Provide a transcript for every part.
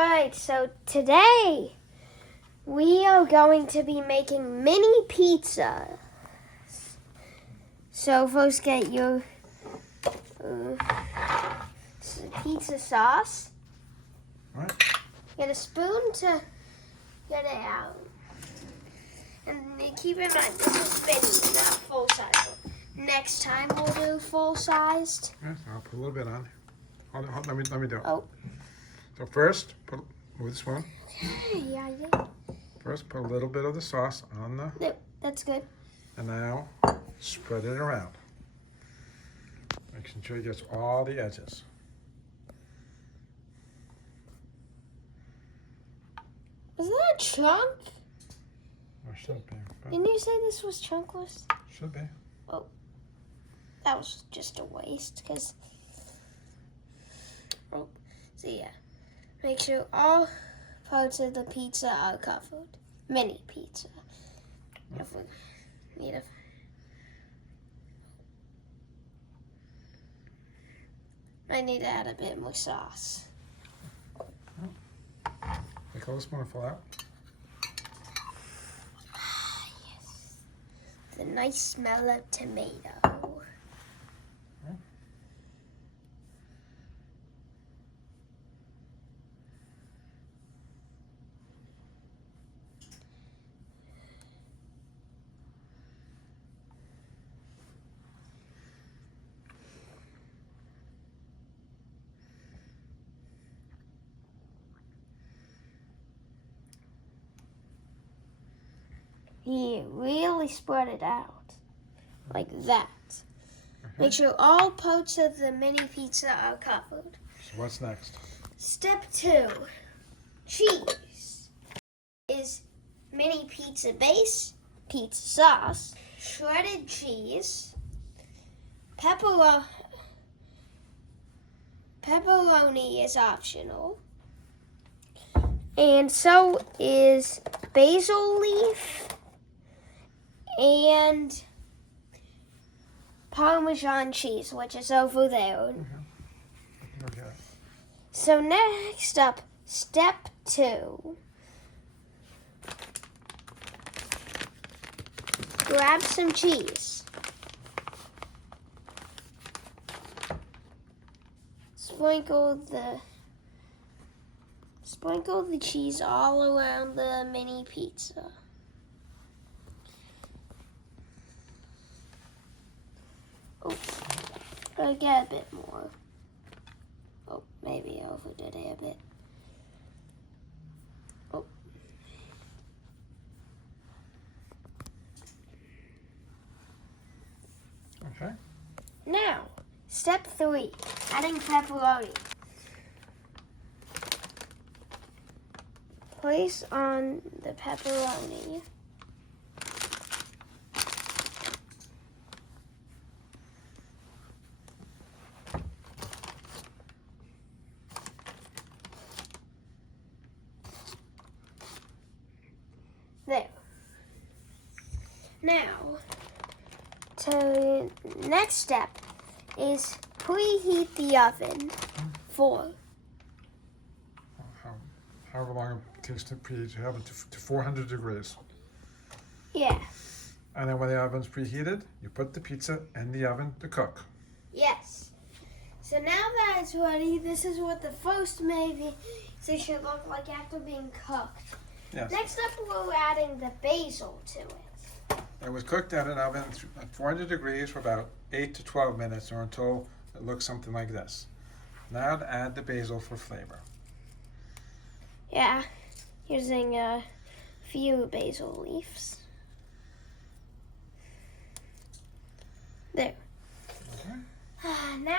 Alright, so today we are going to be making mini pizzas. So first get your pizza sauce. Right. Get a spoon to get it out. And keep in mind, this is mini, not full size. Next time we'll do full sized. Yes, I'll put a little bit on. Hold, let me do it. Oh. So first, move the spoon. Okay, yeah, I did. First, put a little bit of the sauce on the. No, that's good. And now spread it around. Making sure it gets all the edges. Is that a chunk? Or should be. Didn't you say this was chunkless? Should be. Oh, that was just a waste, because... Oh, so yeah. Make sure all parts of the pizza are covered. Mini pizza. If we need a... I need to add a bit more sauce. Take a little spoonful out. Yes. The nice smell of tomato. You really spread it out, like that. Okay. Make sure all parts of the mini pizza are covered. So what's next? Step 2, cheese. Is mini pizza base, pizza sauce, shredded cheese, pepperoni is optional, and so is basil leaf and Parmesan cheese, which is over there. Okay. So next up, step 2. Grab some cheese. Sprinkle the cheese all around the mini pizza. Oh, I get a bit more. Oh, maybe I overdid it a bit. Oh. Okay. Now, step 3, adding pepperoni. Place on the pepperoni. There. Now, next step is preheat the oven for However long it takes to preheat your oven to 400 degrees. Yeah. And then when the oven's preheated, you put the pizza in the oven to cook. Yes. So now that it's ready, this is what the first maybe should look like after being cooked. Yes. Next up, we're adding the basil to it. It was cooked at an oven at 400 degrees for about 8 to 12 minutes or until it looks something like this. Now to add the basil for flavor. Yeah, using a few basil leaves. There. Okay. Now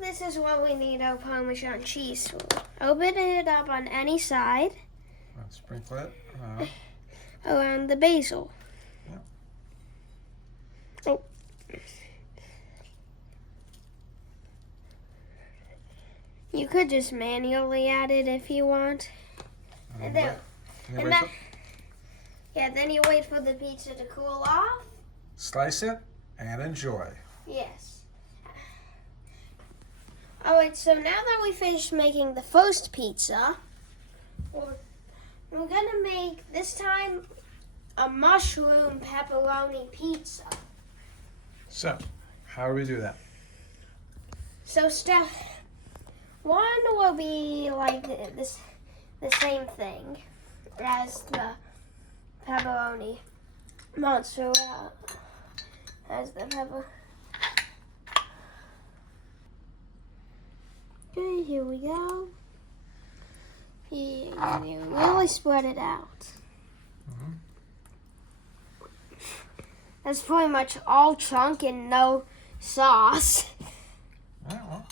this is what we need our Parmesan cheese for. Open it up on any side. Let's sprinkle it around the basil. Yep. Oh. You could just manually add it if you want. And then, then you wait for the pizza to cool off. Slice it and enjoy. Yes. Alright, so now that we finished making the first pizza, We're gonna make, this time, a mushroom pepperoni pizza. So, how do we do that? So step 1 will be like this, the same thing as the pepperoni mozzarella. As the pepper. Okay, here we go. Yeah, you really spread it out. Mm-hmm. That's pretty much all chunk and no sauce. Yeah, well,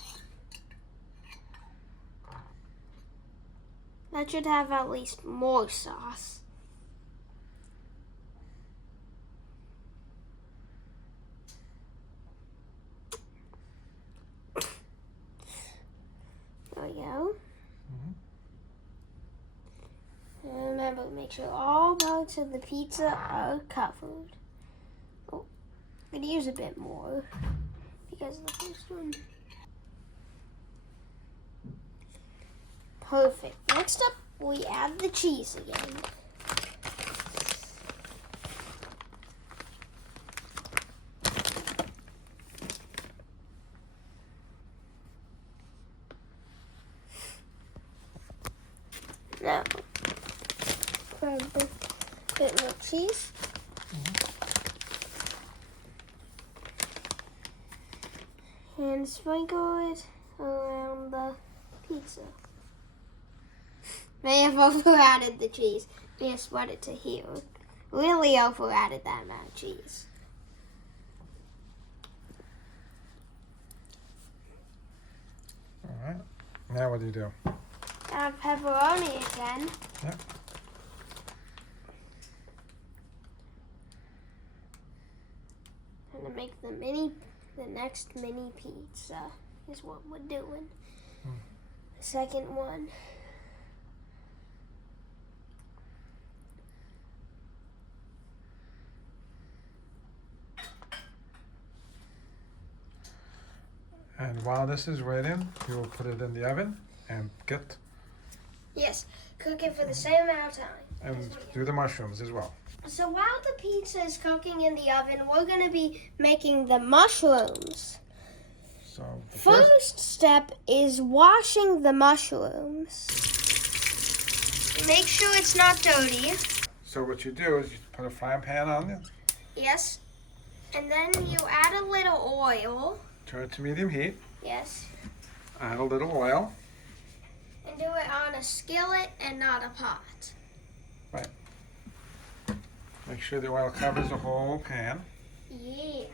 That should have at least more sauce. There we go. And remember, make sure all parts of the pizza are covered. Oh, I'm gonna use a bit more because of the first one. Perfect. Next up, we add the cheese again. Now, grab a bit more cheese. And sprinkle it around the pizza. May have over added the cheese. May have spread it to here. Really over added that amount of cheese. all right. Now what do you do? Add pepperoni again. Yep. And to make the next mini pizza is what we're doing. The second one. And while this is waiting, you will put it in the oven and Yes, cook it for the same amount of time. and do the mushrooms as well. So while the pizza is cooking in the oven, we're going to be making the mushrooms. So the First step is washing the mushrooms. Make sure it's not dirty. So what you do is you put a frying pan on it, Yes. And then you add a little oil. turn it to medium heat, Yes. add a little oil. And do it on a skillet and not a pot. Make sure the oil covers the whole pan. Yeah.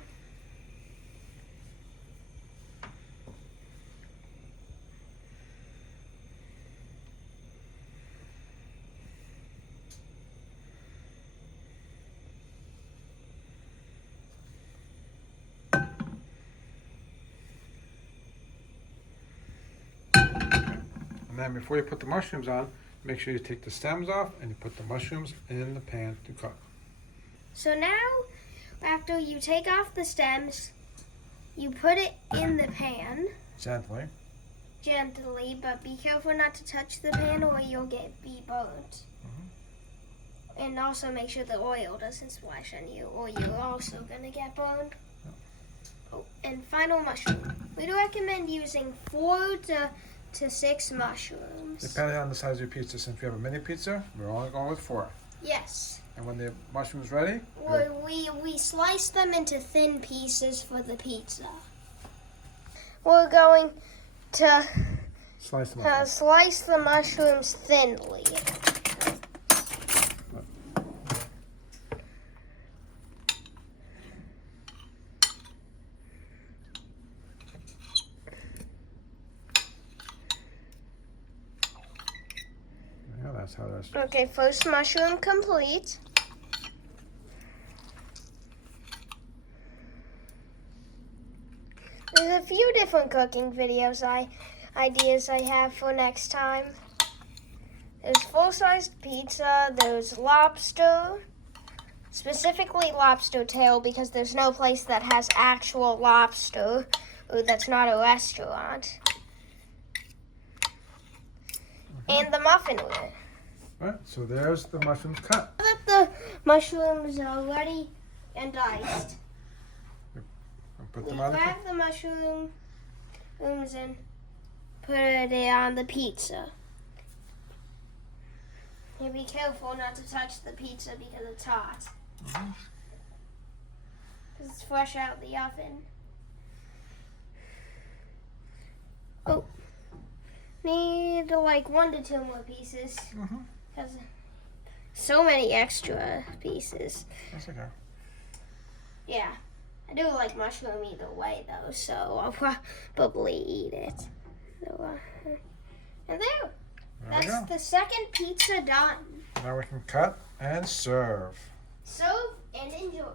And then before you put the mushrooms on, make sure you take the stems off and you put the mushrooms in the pan to cook. So now, after you take off the stems, you put it in the pan Gently. but be careful not to touch the pan or you'll be burnt. And also make sure the oil doesn't splash on you or you're also gonna get burned. Oh, and final mushroom. We do recommend using 4 to 6 mushrooms. Depending on the size of your pizza, since we have a mini pizza, we're only going with 4. Yes. And when the mushroom's ready, We slice them into thin pieces for the pizza. We're going to slice them up. slice the mushrooms thinly. Yeah, that's how that's. Okay, first mushroom complete. There's a few different cooking ideas I have for next time. There's full-sized pizza, there's lobster, specifically lobster tail because there's no place that has actual lobster, or that's not a restaurant. And the muffin wrap. Right, so there's the mushrooms cut. Now that the mushrooms are ready and diced, And put we them on the grab the mushrooms and put it on the pizza. And be careful not to touch the pizza because it's hot. Mhm. Because it's fresh out of the oven. Oh. Need like 1 to 2 more pieces. Mhm. Because so many extra pieces. That's okay. Yeah. I do like mushroom either way though, so I'll probably eat it. So, and there. There we That's go. the second pizza done. Now we can cut and serve. Serve and enjoy.